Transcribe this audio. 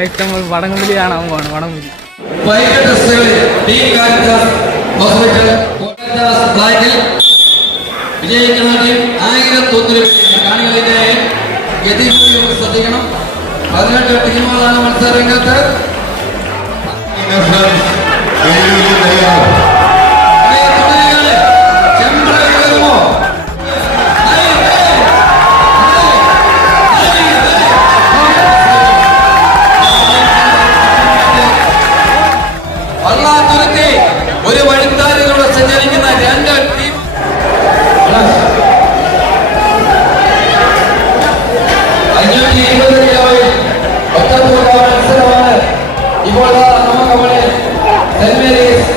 ഏറ്റവും വടംവലി കാണാൻ പോവാണ് ഒന്ന് ശ്രദ്ധിക്കണം. പതിനെട്ട് ടീമുകളാണ് മത്സര വള്ളാത്തുരുത്തി ഒരു വഴിത്താരിലൂടെ സഞ്ചരിക്കുന്ന രണ്ട് ടീം. മത്സരമാണ്. ഇപ്പോൾ നമുക്ക് അവിടെ സെന്റ് മേരീസ്